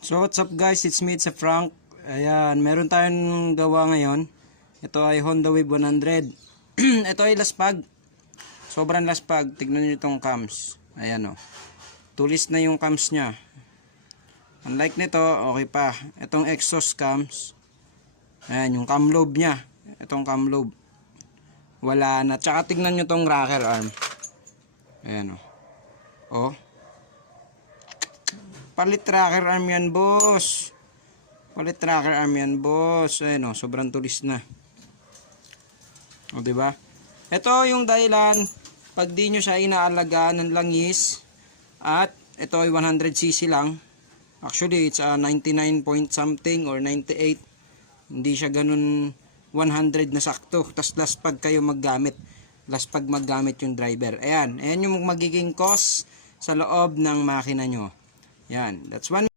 So what's up guys, it's me, it's a Frank. Ayan, meron tayong gawa ngayon. Ito ay Honda Wave 100. Ito ay laspag. Sobrang laspag. Tignan nyo itong cams. Ayan o. Tulis na yung cams nya. Unlike nito, okay pa. Itong exhaust cams. Ayan, yung cam lobe nya. Itong cam lobe. Wala na. Tsaka tignan nyo itong rocker arm. Ayan o. O. Palit rocker arm yan, boss. Palit rocker arm yan, boss. Ayun, sobrang tulis na. O, diba? Ito yung dahilan pag di nyo siya inaalagaan ng langis. At ito ay 100cc lang. Actually, it's a 99 point something or 98. Hindi siya ganun 100 na sakto. Tapos laspag kayo maggamit. Laspag maggamit yung driver. Ayan. Ayan yung magiging cost sa loob ng makina nyo. Yan, that's one.